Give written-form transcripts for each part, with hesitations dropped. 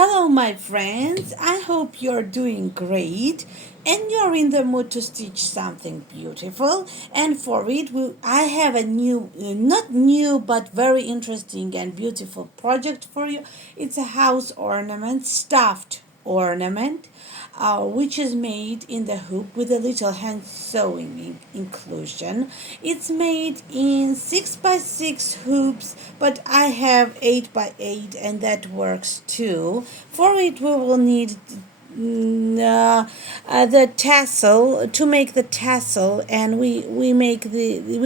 Hello, my friends. I hope you're doing great and you're in the mood to stitch something beautiful. And for it, I have a new, not new, but very interesting and beautiful project for you. It's a house ornament, stuffed ornament, which is made in the hoop with a little hand sewing inclusion. It's made in 6 by 6 hoops, but I have 8 by 8 and that works too. For it, we will need the tassel to make the tassel, and we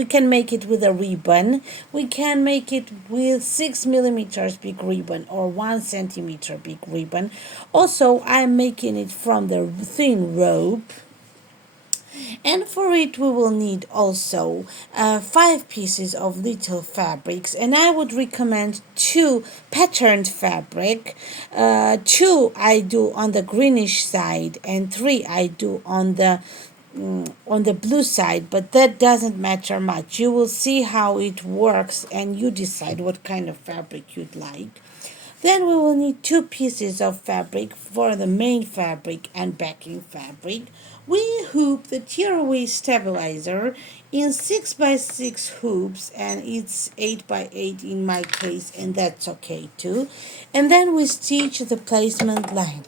can make it with a ribbon. We can make it with 6 millimeters big ribbon or 1 centimeter big ribbon. Also, I'm making it from the thin rope, and for it we will need also 5 pieces of little fabrics, and I would recommend two patterned fabric. Two I do on the greenish side and three I do on the blue side, but that doesn't matter much. You will see how it works and you decide what kind of fabric you'd like. Then we will need 2 pieces of fabric for the main fabric and backing fabric. We hoop the tearaway stabilizer in 6 by 6 hoops, and it's 8 by 8 in my case, and that's okay too. And then we stitch the placement line.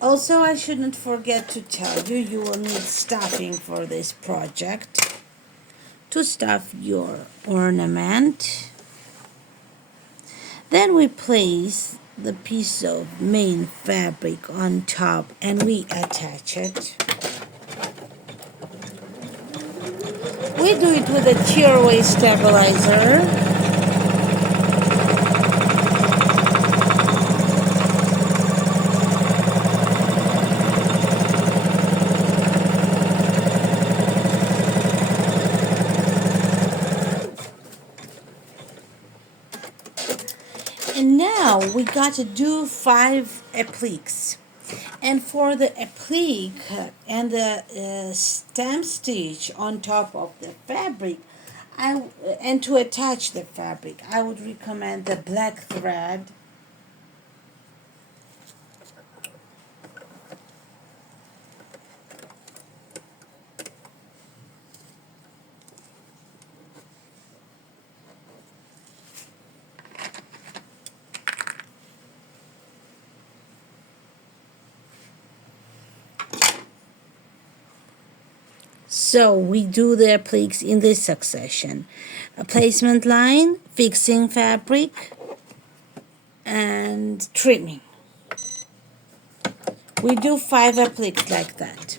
Also, I shouldn't forget to tell you, you will need stuffing for this project. To stuff your ornament, then we place the piece of main fabric on top and we attach it. We do it with a tearaway stabilizer. And now we got to do 5 appliques. And for the applique and the stamp stitch on top of the fabric, and to attach the fabric, I would recommend the black thread. So we do the appliques in this succession: a placement line, fixing fabric, and trimming. We do 5 appliques like that.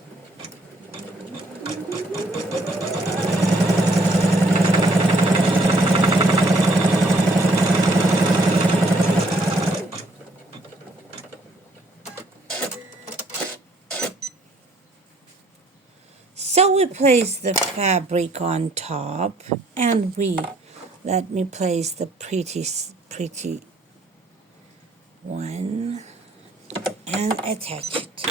So we place the fabric on top, and let me place the pretty one and attach it.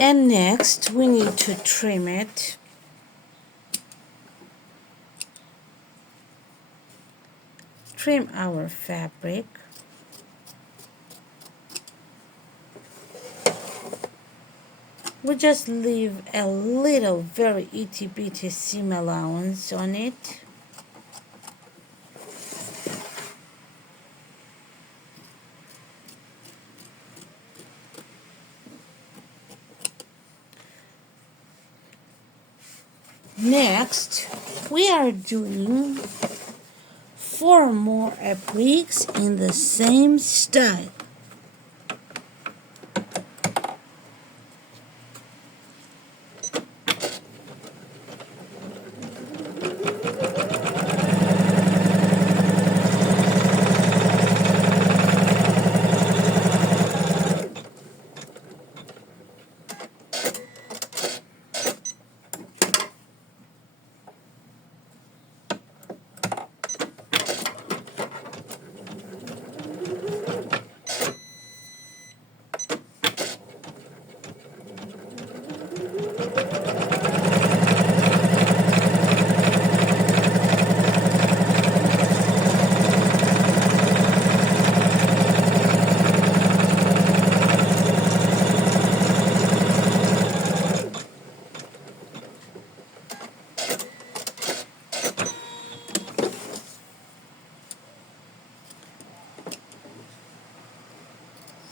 And next we need to trim it. Trim our fabric. We just leave a little very itty bitty seam allowance on it. Next, we are doing 4 more appliques in the same style.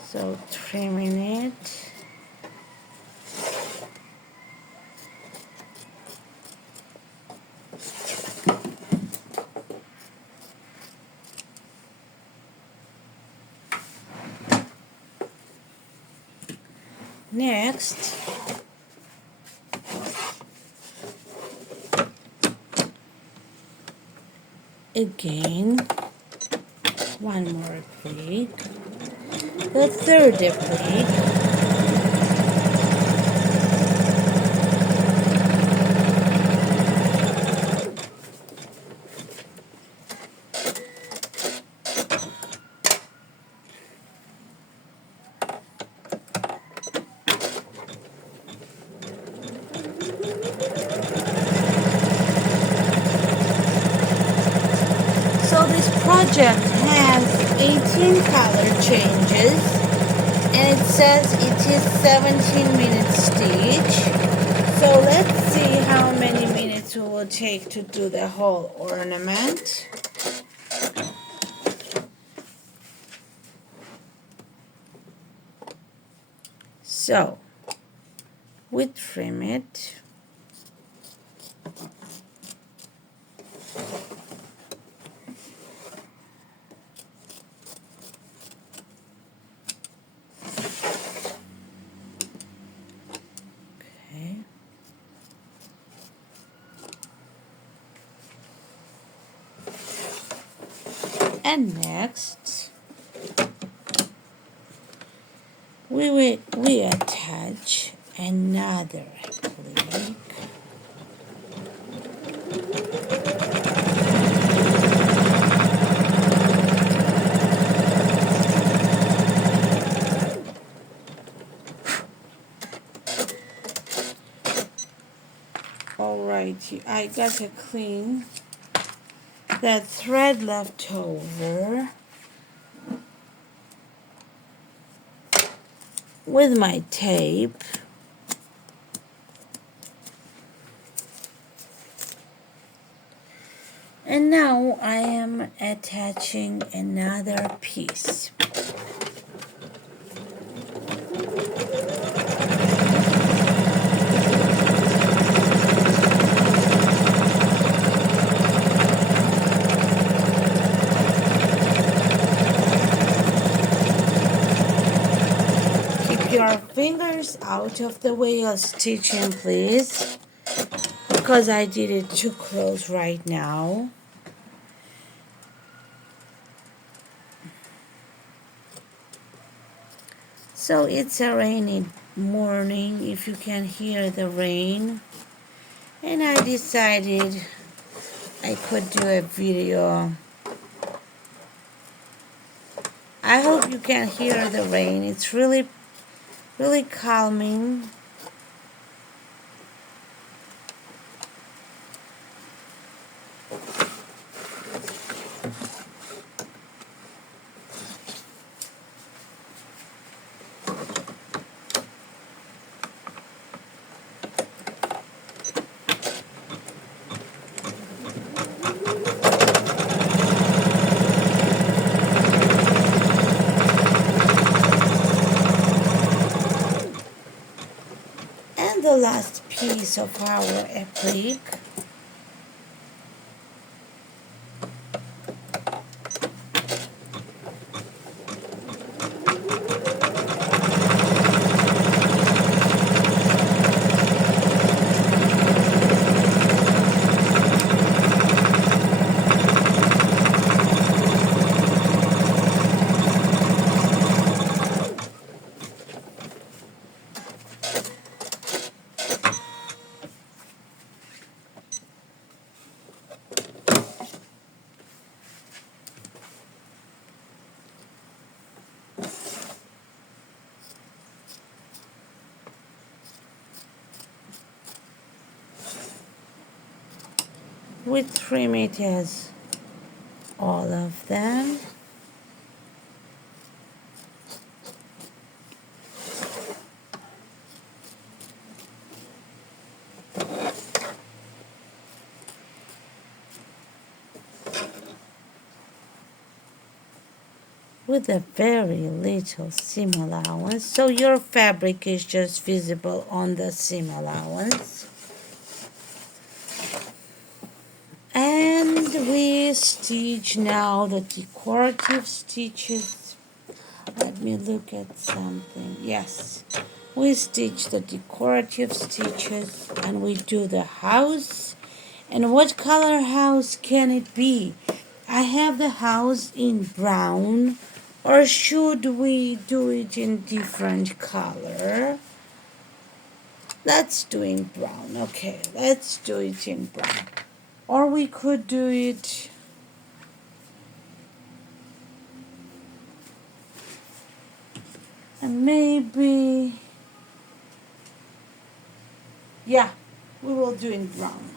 So trimming it. Next, again, one more applique, the third applique. So this project has 18 color changes, and it says it is 17-minute stitch. So let's see how many minutes it will take to do the whole ornament. So we trim it. Okay. And next, we attach another applique. Alright, I got to clean that thread left over with my tape. And now I am attaching another piece. Keep your fingers out of the way of stitching, please, because I did it too close right now. So it's a rainy morning, if you can hear the rain, and I decided I could do a video. I hope you can hear the rain. It's really calming. The last piece of our applique. We trim it as all of them. With a very little seam allowance, so your fabric is just visible on the seam allowance. And we stitch now the decorative stitches. Let me look at something. Yes, we stitch the decorative stitches and we do the house. And what color house can it be? I have the house in brown, or should we do it in different color? Let's do in brown. Okay, let's do it in brown. Or we could do it and maybe, yeah, we will do in brown.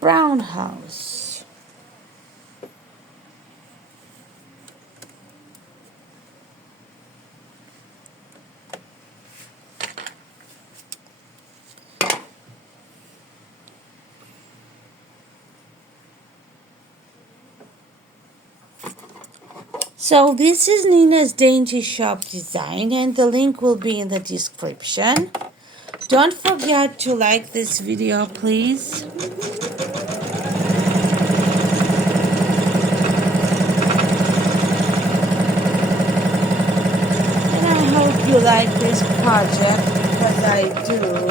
Brown house. So this is Nina's Dainty Shop design, and the link will be in the description. Don't forget to like this video, please. And I hope you like this project, because I do.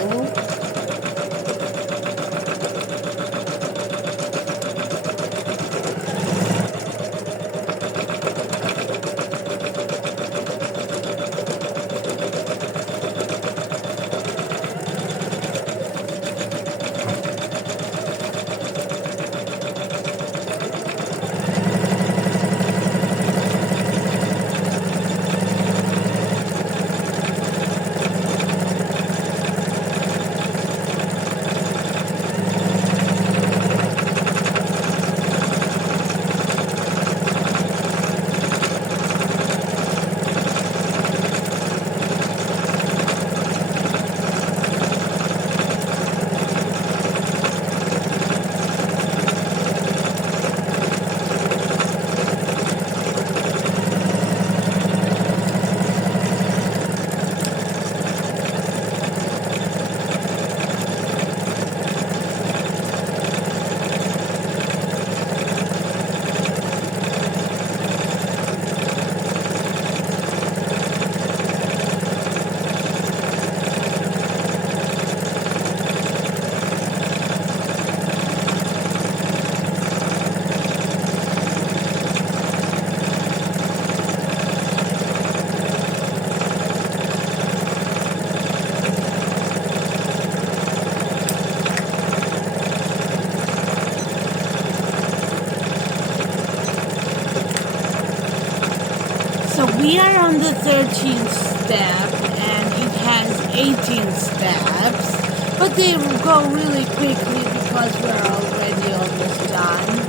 So we are on the 13th step and it has 18 steps, but they will go really quickly because we're already almost done.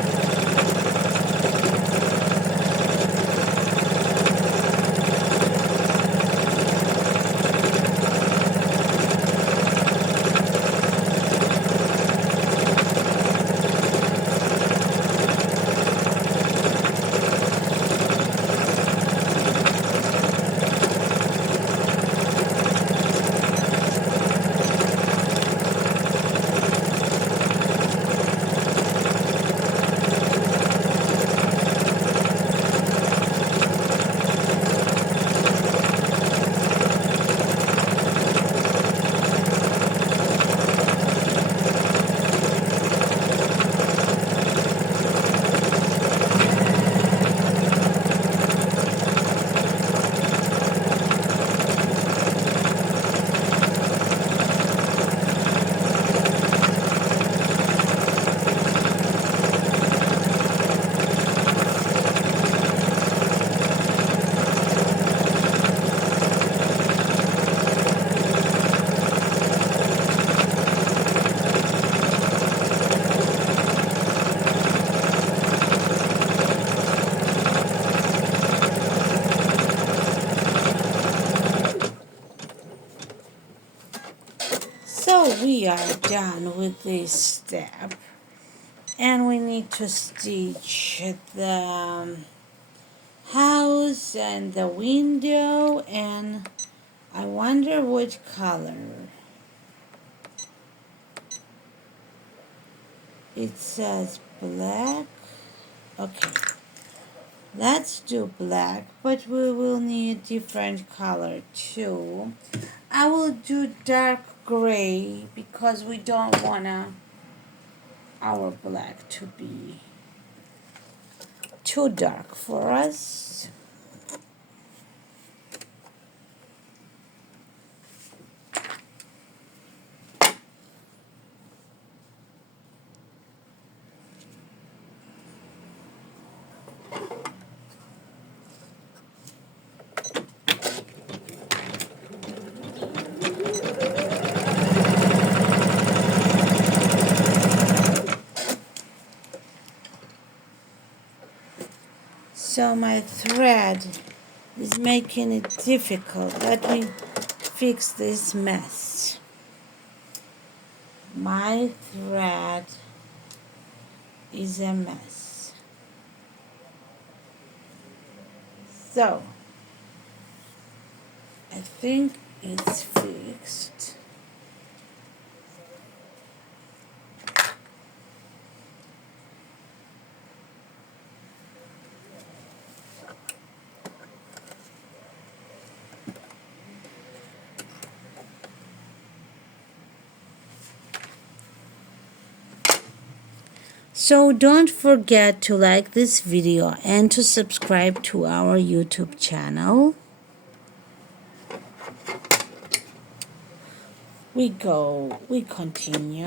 are done with this step, and we need to stitch the house and the window, and I wonder which color. It says black. Okay, let's do black, but we will need different color too. I will do dark gray because we don't wanna our black to be too dark for us. So my thread is making it difficult. Let me fix this mess. My thread is a mess. So I think it's fixed. So don't forget to like this video and to subscribe to our YouTube channel. We continue.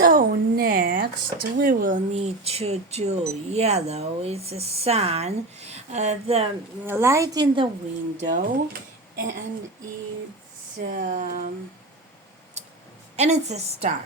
So next we will need to do yellow. It's the sun, the light in the window, and it's a star.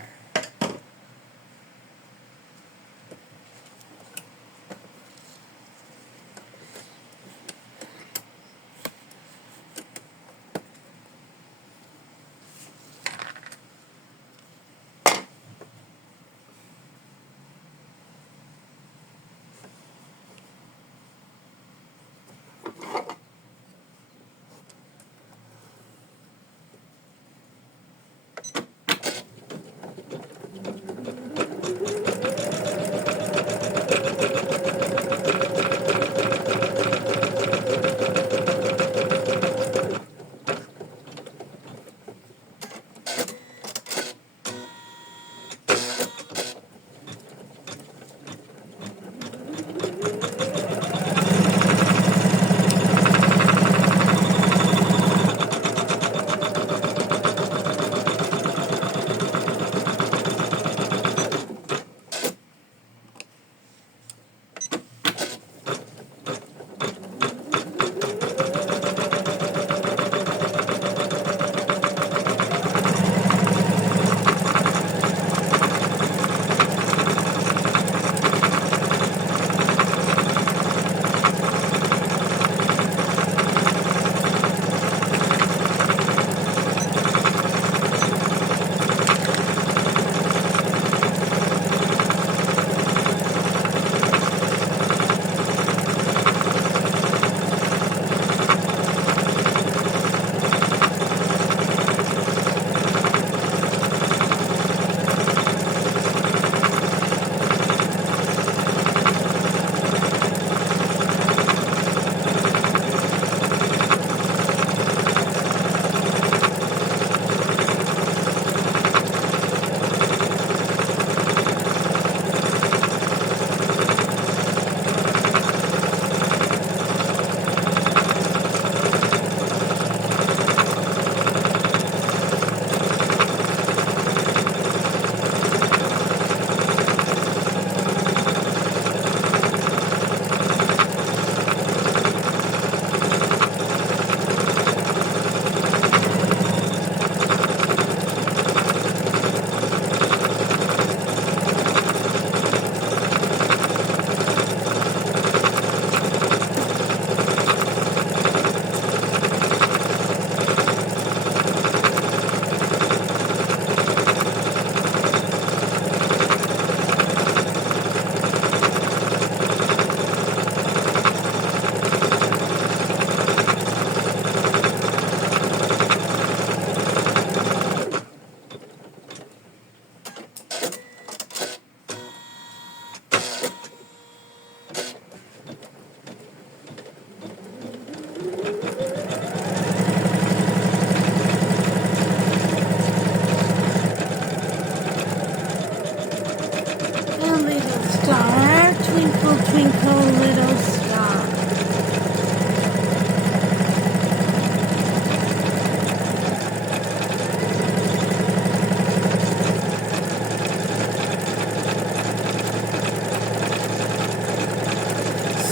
A little star, twinkle, twinkle, little star.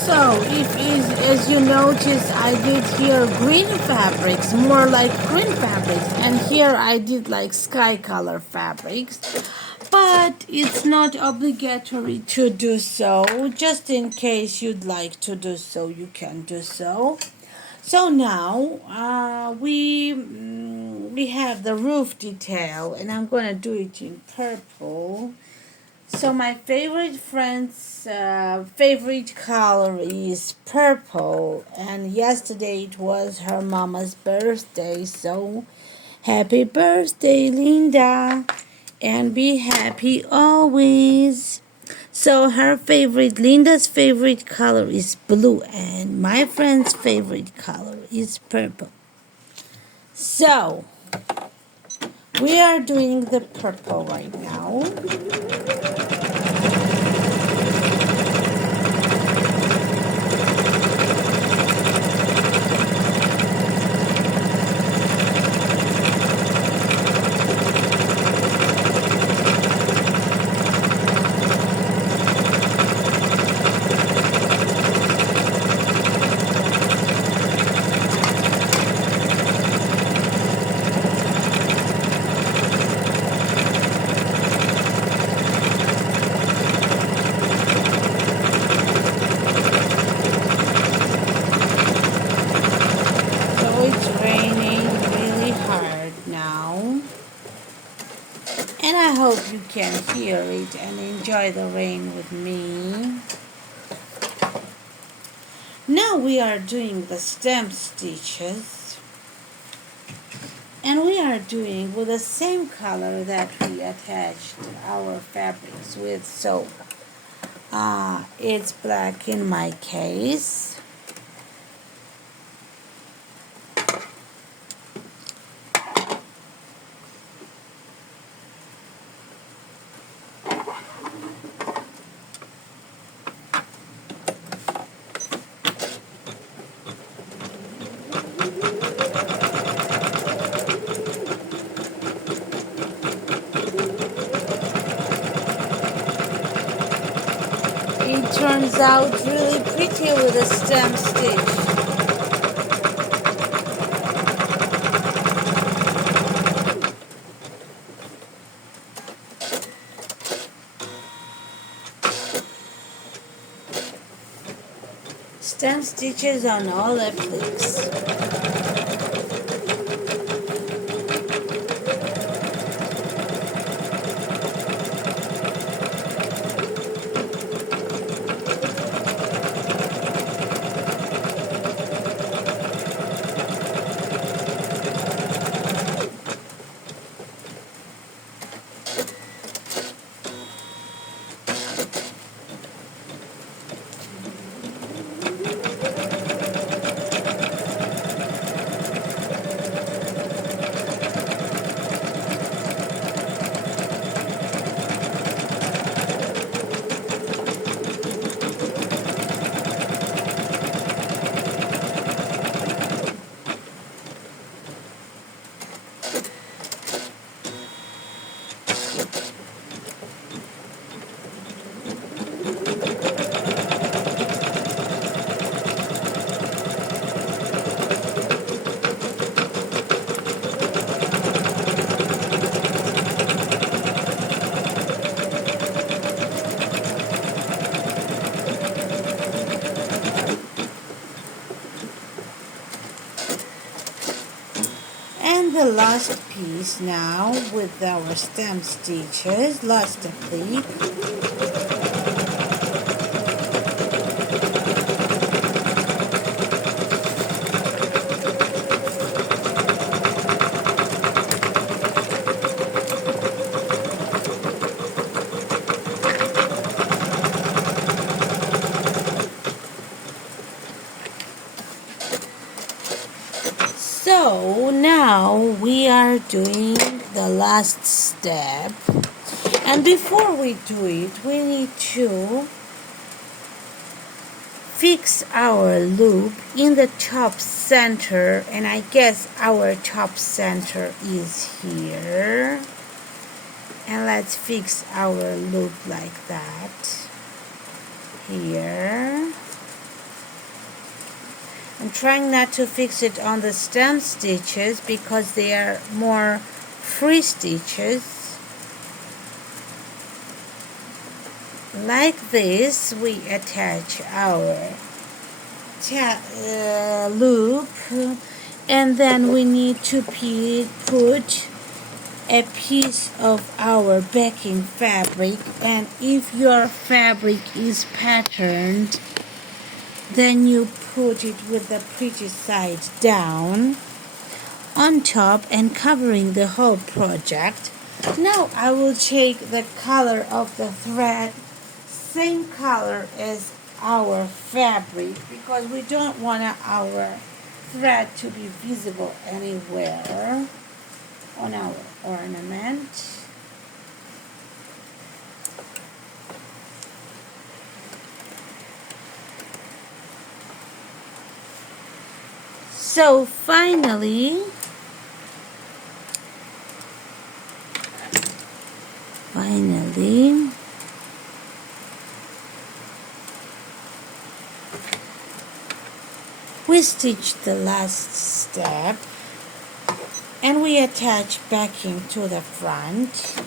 So, as you notice, I did here green fabrics, more like green fabrics, and here I did like sky color fabrics. But it's not obligatory to do so. Just in case you'd like to do so, you can do so. So now we have the roof detail, and I'm gonna do it in purple. So my favorite friend's favorite color is purple, and yesterday it was her mama's birthday. So happy birthday, Linda, and be happy always. So Linda's favorite color is blue, and my friend's favorite color is purple. So we are doing the purple right now. can hear it and enjoy the rain with me. Now we are doing the stem stitches, and we are doing with the same color that we attached our fabrics with. So it's black in my case. It turns out really pretty with a stem stitch. Stem stitches on all appliques. The last piece now with our stem stitches, last applique. So now we are doing the last step, and before we do it, we need to fix our loop in the top center, and I guess our top center is here. And let's fix our loop like that here. I'm trying not to fix it on the stem stitches because they are more free stitches. Like this, we attach our loop, and then we need to put a piece of our backing fabric, and if your fabric is patterned, then you put it with the pretty side down on top and covering the whole project. Now I will take the color of the thread, same color as our fabric, because we don't want our thread to be visible anywhere on our ornament. So finally, we stitch the last step and we attach backing to the front.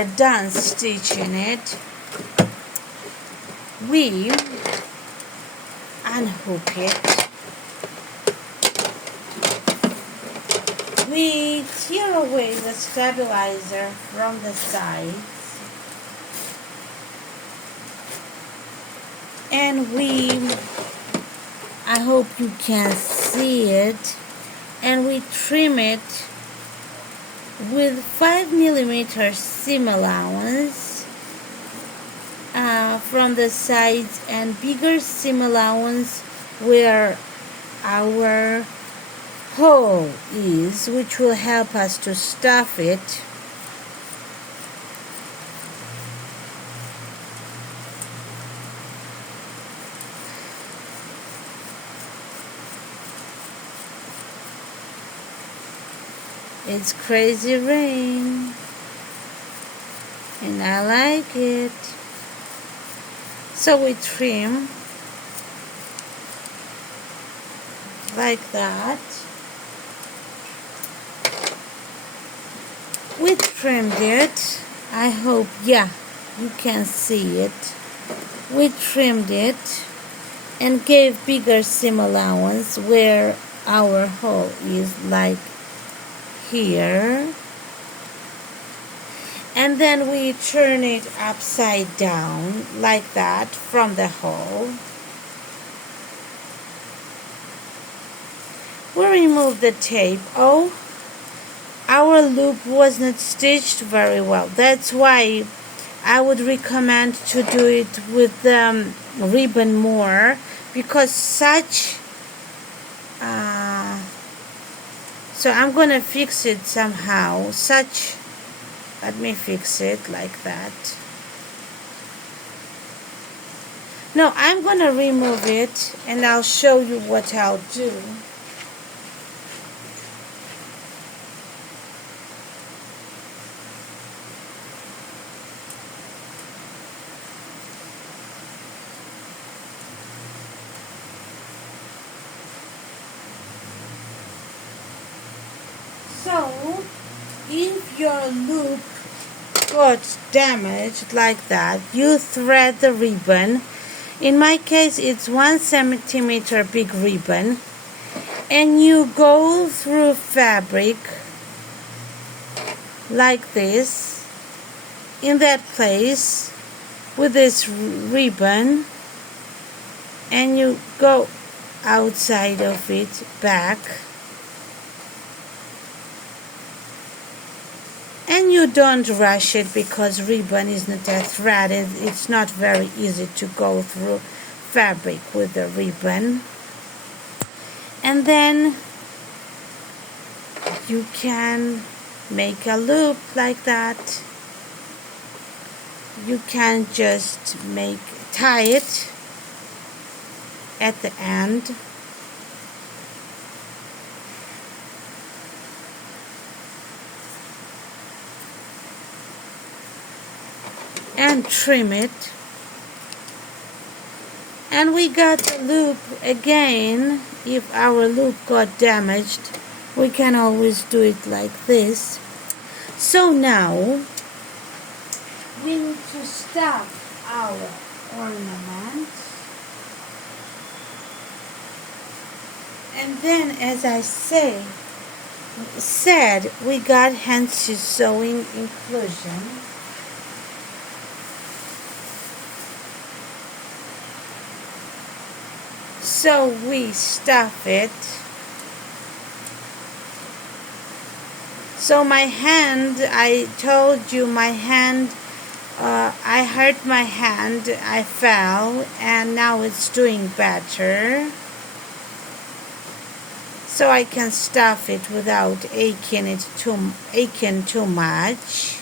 are done stitching it, we unhook it. We tear away the stabilizer from the sides, and I hope you can see it, and we trim it with 5mm seam allowance from the sides, and bigger seam allowance where our hole is, which will help us to stuff it. It's crazy rain, and I like it. So we trim like that. We trimmed it. I hope, yeah, you can see it. We trimmed it and gave bigger seam allowance where our hole is, like here. And then we turn it upside down like that from the hole. We remove the tape. Oh, our loop was not stitched very well. That's why I would recommend to do it with ribbon more, because such so I'm gonna fix it somehow. Let me fix it like that. No, I'm gonna remove it and I'll show you what I'll do. So, if your loop got damaged like that, you thread the ribbon. In my case, it's 1 centimeter big ribbon, and you go through fabric like this, in that place, with this ribbon, and you go outside of it, back. And you don't rush it, because ribbon is not a thread, and it's not very easy to go through fabric with the ribbon. And then you can make a loop like that. You can just tie it at the end. And trim it, and we got the loop again. If our loop got damaged, we can always do it like this. So now we need to stuff our ornament, and then, as I said, we got hand sewing inclusion. So we stuff it. So my hand, I told you my hand, I hurt my hand, I fell, and now it's doing better. So I can stuff it without aching too much.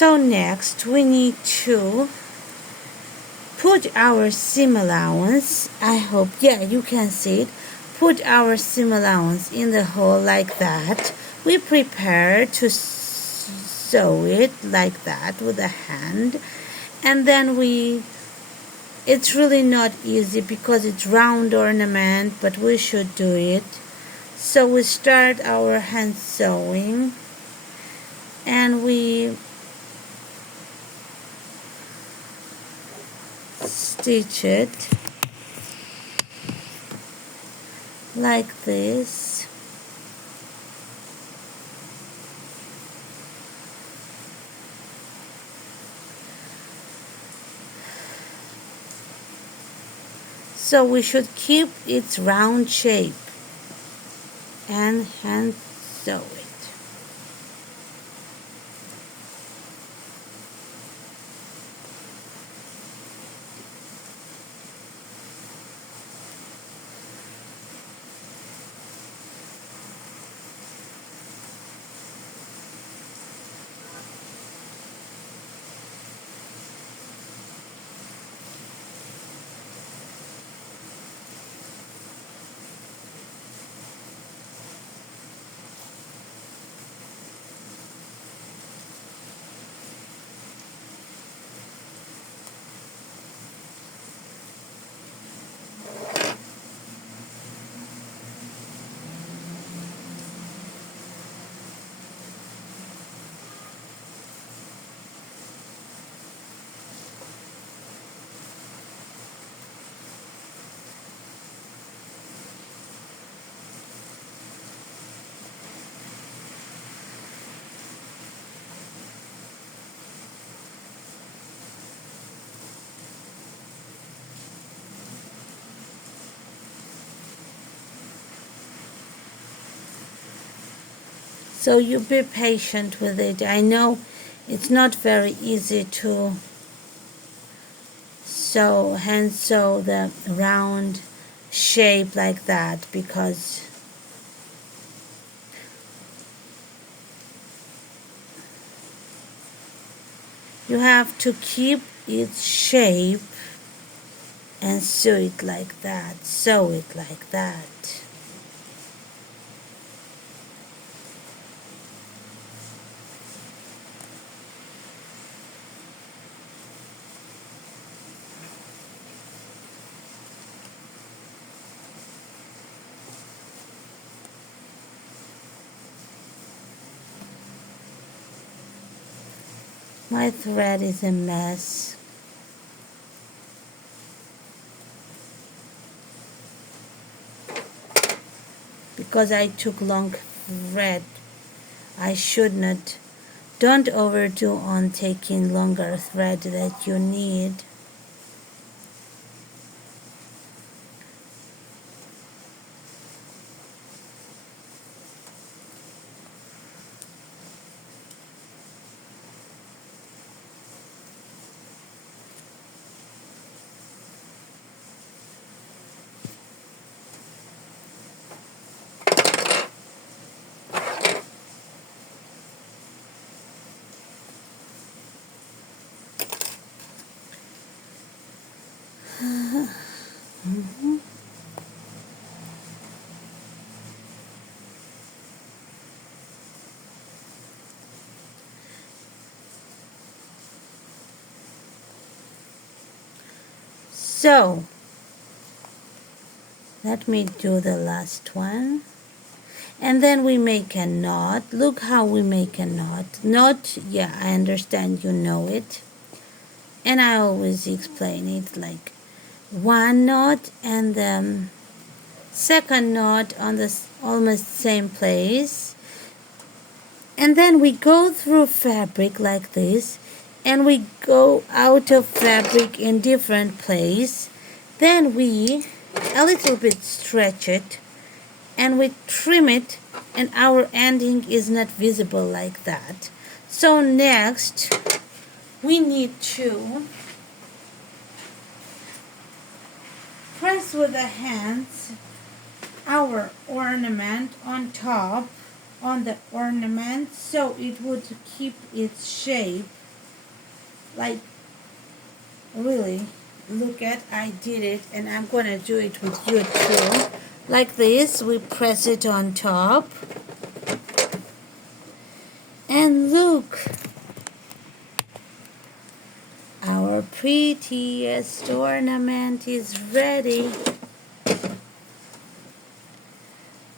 So next we need to put our seam allowance. I hope, yeah, you can see it. Put our seam allowance in the hole like that. We prepare to sew it like that with a hand. And then it's really not easy because it's round ornament, but we should do it. So we start our hand sewing and we stitch it like this. So we should keep its round shape and hand sew it. So you be patient with it. I know it's not very easy to hand sew the round shape like that because you have to keep its shape and sew it like that. Sew it like that. My thread is a mess. Because I took long thread, I should not. Don't overdo on taking longer thread that you need. So, let me do the last one. And then we make a knot. Look how we make a knot. Knot, yeah, I understand you know it. And I always explain it like one knot and the second knot on the almost same place. And then we go through fabric like this and we go out of fabric in different place. Then we a little bit stretch it and we trim it and our ending is not visible like that. So next we need to press with the hands our ornament on top on the ornament so it would keep its shape. Like really, look at, I did it and I'm gonna do it with you too. Like this, we press it on top and look, our prettiest ornament is ready.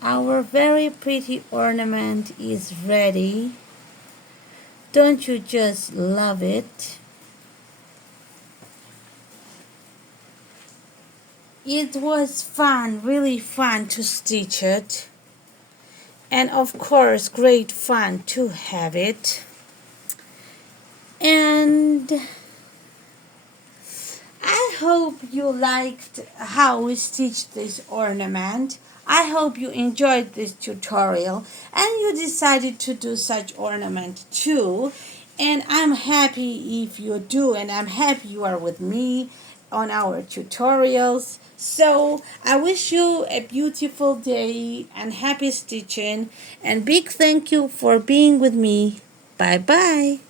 Our very pretty ornament is ready. Don't you just love it? It was fun, really fun to stitch it. And of course, great fun to have it. And I hope you liked how we stitched this ornament. I hope you enjoyed this tutorial and you decided to do such ornament too. And I'm happy if you do, and I'm happy you are with me on our tutorials. So I wish you a beautiful day and happy stitching, and big thank you for being with me. Bye bye.